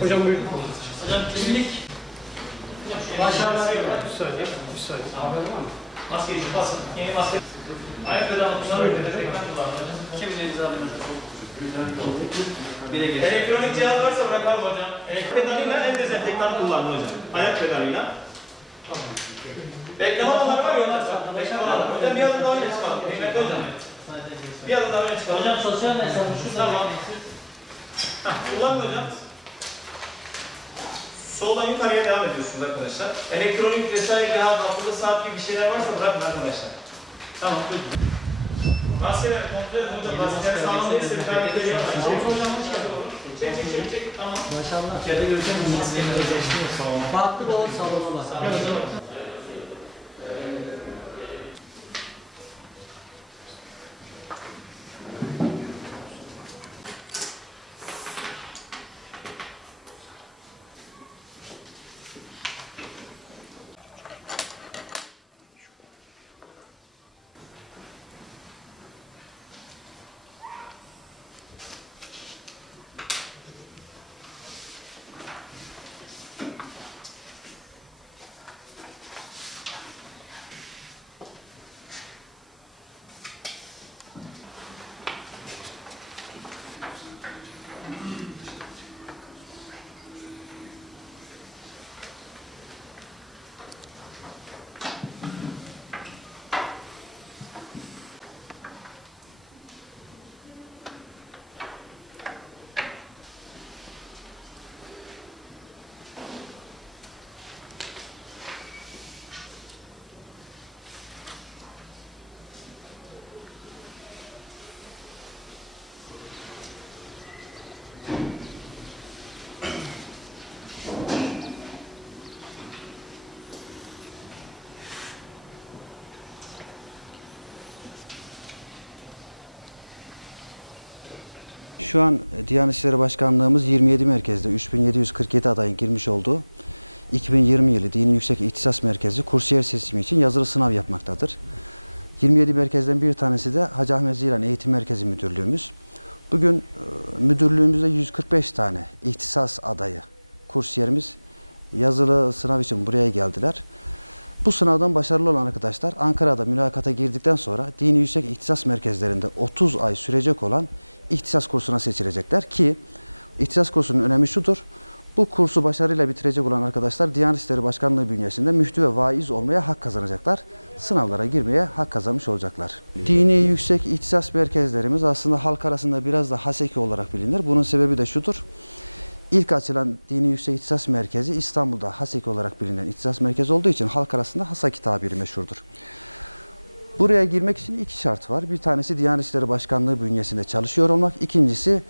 Hocam buyurun. Hocam kimlik. Başarılar. Bir saniye. Haber var mı? Maske için basın. Yeni maske. Ayak vedalı kullanır. Tekrar kullanır hocam. Kimliğinizi alın hocam. Elektronik cihaz varsa bırakalım hocam. Elektronik pedalıyla el dezenfektanı kullanın hocam. Ayak pedalıyla. Bekleme alanları var ya onlar. Bekleme alanları. Hocam bir adım daha öne çıkalım. Kıymetli hocam. Bir adım daha öne çıkalım. Hocam sosyal mesafe şurada. Tamam. Kullanın hocam. Soldan yukarıya devam ediyorsunuz arkadaşlar. Elektronik vesaire cihaz, akıllı saat gibi bir şeyler varsa bırakın arkadaşlar. Tamam. Maskeleri kontrol edin hocam. Maskeleri sağlam değilse bir tane bir hocam çek. Tamam. Maşallah. İçeride göreceğim maskemizi. Farklı bir salonu var. Şu an Diyanet İşleri Başkanlığımız 27 merkezde 3747 adayın girmiş olduğu 2020 yılı Dini Yüksek İhtisas Merkezi kursiyer seçimi için yazılı sınav yapmaktadır. 27 merkezden bir tanesi de Hacı Ahmet Ziyran Eğitim Merkezi Müdürlüğümüz. Bugün müdürlüğümüzde 145 tane ihtisas adayı, kursiyerimiz yazılı sınav için buraya geldiler. Bu sınavdan başarılı olan arkadaşlar Ankara'da mülakata girdikten sonra Dini Yüksek İhtisas Merkezlerinde 30 ay sürecek olan ihtisas kursuna seçilecekler ki ihtisas kursunun önemi şudur. Bu kursu başarıyla bitirecek olan arkadaşlar Diyanet İşleri Başkanlığı bünyesinde müftü ve vaiz olmaya hak kazanacaklar. Sınavlara girmeye hak kazanmış olacaklar. Dini Yüksek İhtisas Merkezlerimiz aslında halk arasında biraz da haseki olarak bilinir. Bunun sebebi de şudur. İlk açılan Dini Yüksek İhtisas Merkezi İstanbul'da Haseki olarak bilinen ihtisas merkezi olduğu için halk arasında Haseki tabiri meşhurdur. Buraya girmek için iki şart var. Bir tanesi Diyanet İşleri Başkanlığı bünyesinde çalışıyor olmak. İkincisi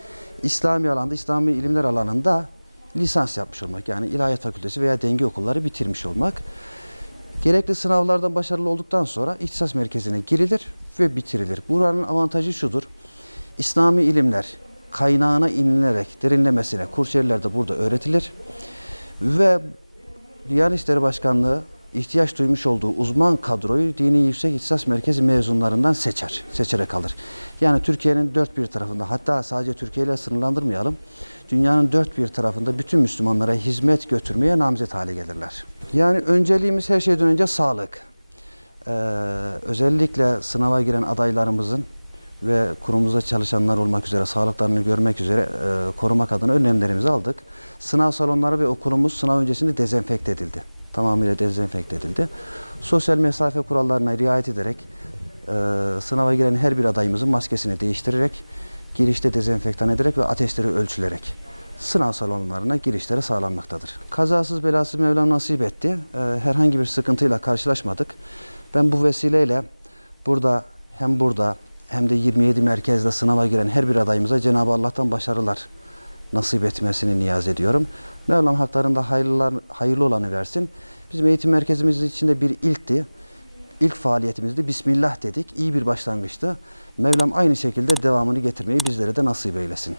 İslami alanda, İslami ilimler alanında lisans yapmış olmak. Yani İlahiyat Fakültesi veya denge okulları bitirmiş olmak. Gerekli sınavlardan başarılı olduktan sonra ihtisas merkezine girilir ve bitirilir. Buranın avantajı şudur. İslami ilimler kaynağına inilerek derinlemesine kursiyerler de burada öğretilir. Ve Diyanet İşleri Başkanlığı ihtiyaç duymuş olduğu uzman kadroyu Dini Yüksek İhtisas Merkezi mezunlarından seçerek alır. Yani Türkiye'nin dört bir tarafında, hatta sadece Türkiye ile sınırlandırmayalım, dünyanın dört bir tarafında bütün Müslümanlara hizmet götürmeye namzet hale gelirler. Yani önceliğimiz her şeyden önce sağlık. Özellikle sınava giren adaylarımızın ve kurumumuzda çalışanlar olmak üzere sağlıklarını görmek üzere korumak adına önlemlerimizi aldık. Sınav salonları ve okulumuz sınav öncesinde dezenfekte edildi. Tamamıyla dezenfekte edildi. Sosyal mesafe kurallarına riayet ederek sınava giren her bir adayımızın maskesini değiştirerek, girişte dezenfektan ederek ve ateşleri ölçülerek sınav salonlarına girişleri sağlanmaktadır. Kazasız belasız Mevlam nasip etti. Herhangi bir sıkıntıyla karşılaşmadık. Ben bu vesileyle burada hem de 27 merkezde sınava giren her bir adayımıza Cenab-ı Allah'tan başarılar nasip etmesini niyaz ediyorum. Mevlam haklarında hayırlı olanı versin. Bizim eğitim merkezimiz içinde bir ilkti. İlk faaliyetimizde Bismillah dedik. İyi bir başlangıçtı. Mevlam aynı şekilde devamını getirmeyi bizlere de nasip eylesin.